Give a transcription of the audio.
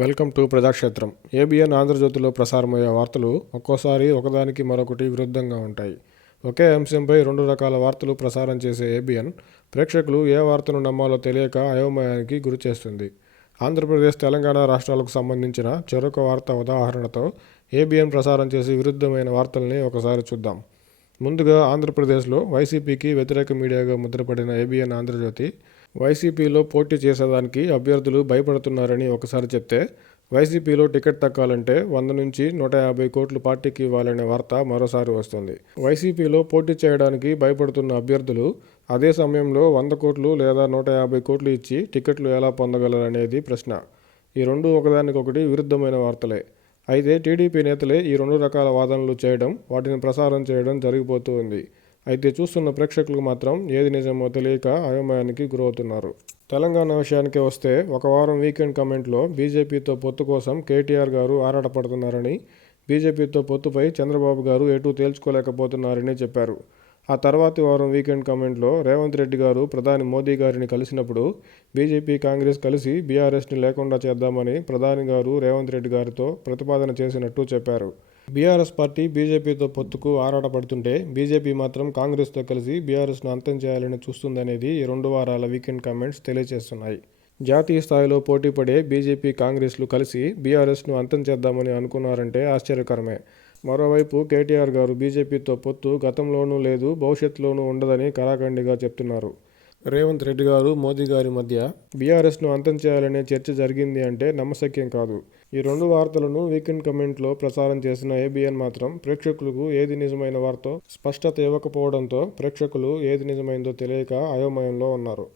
Welcome to ప్రజాక్షేత్రం. ABN ఆంధ్రజ్యోతిలో ప్రసారమయ్యే వార్తలు ఒక్కోసారి ఒకదానికి మరొకటి విరుద్ధంగా ఉంటాయి. ఒకే అంశంపై రెండు రకాల వార్తలు ప్రసారం చేసే ఏబిఎన్ ప్రేక్షకులు ఏ వార్తను నమ్మాలో తెలియక అయోమయానికి గురిచేస్తుంది ఆంధ్రప్రదేశ్ తెలంగాణ రాష్ట్రాలకు సంబంధించిన చెరొక వార్త ఉదాహరణతో ఏబిఎన్ ప్రసారం చేసే విరుద్ధమైన వార్తల్ని ఒకసారి చూద్దాం. ముందుగా ఆంధ్రప్రదేశ్లో వైసీపీకి వ్యతిరేక మీడియాగా ముద్రపడిన ఏబిఎన్ ఆంధ్రజ్యోతి వైసీపీలో పోటీ చేసేదానికి అభ్యర్థులు భయపడుతున్నారని ఒకసారి చెప్తే వైసీపీలో టికెట్ తక్కాలంటే వంద నుంచి నూట యాభై కోట్లు పార్టీకి ఇవ్వాలనే వార్త మరోసారి వస్తుంది. వైసీపీలో పోటీ చేయడానికి భయపడుతున్న అభ్యర్థులు అదే సమయంలో వంద కోట్లు లేదా నూట యాభై కోట్లు ఇచ్చి టికెట్లు ఎలా పొందగలరనేది ప్రశ్న. ఈ రెండు ఒకదానికొకటి విరుద్ధమైన వార్తలే. అయితే టీడీపీ నేతలే ఈ రెండు రకాల వాదనలు చేయడం వాటిని ప్రసారం చేయడం జరిగిపోతూ ఉంది. అయితే చూస్తున్న ప్రేక్షకులకు మాత్రం ఏది నిజమో తెలియక అయోమయానికి గురవుతున్నారు. తెలంగాణ విషయానికి వస్తే ఒక వారం వీకెండ్ కమెంట్లో బీజేపీతో పొత్తు కోసం కేటీఆర్ గారు ఆరాటపడుతున్నారని బీజేపీతో పొత్తుపై చంద్రబాబు గారు ఎటూ తేల్చుకోలేకపోతున్నారని చెప్పారు. ఆ తర్వాతి వారం వీకెండ్ కమెంట్లో రేవంత్ రెడ్డి గారు ప్రధాని మోదీ గారిని కలిసినప్పుడు బీజేపీ కాంగ్రెస్ కలిసి బీఆర్ఎస్ని లేకుండా చేద్దామని ప్రధాని గారు రేవంత్ రెడ్డి గారితో ప్రతిపాదన చేసినట్టు చెప్పారు. బీఆర్ఎస్ పార్టీ బీజేపీతో పొత్తుకు ఆరాటపడుతుంటే బీజేపీ మాత్రం కాంగ్రెస్తో కలిసి బీఆర్ఎస్ను అంతం చేయాలని చూస్తుందనేది ఈ రెండు వారాల వీకెండ్ కామెంట్స్ తెలియజేస్తున్నాయి. జాతీయ స్థాయిలో పోటీపడే బీజేపీ కాంగ్రెస్లు కలిసి బీఆర్ఎస్ను అంతం చేద్దామని అనుకున్నారంటే ఆశ్చర్యకరమే. మరోవైపు కేటీఆర్ గారు బీజేపీతో పొత్తు గతంలోనూ లేదు భవిష్యత్తులోనూ ఉండదని కరాఖండిగా చెప్తున్నారు. రేవంత్ రెడ్డి గారు మోదీ గారి మధ్య బీఆర్ఎస్ను అంతం చేయాలనే చర్చ జరిగింది అంటే నమ్మశక్యం కాదు. ఈ రెండు వార్తలను వీకెండ్ కమెంట్లో ప్రసారం చేసిన ఏబిఎన్ మాత్రం ప్రేక్షకులకు ఏది నిజమైన వార్తో స్పష్టత ఇవ్వకపోవడంతో ప్రేక్షకులు ఏది నిజమైందో తెలియక అయోమయంలో ఉన్నారు.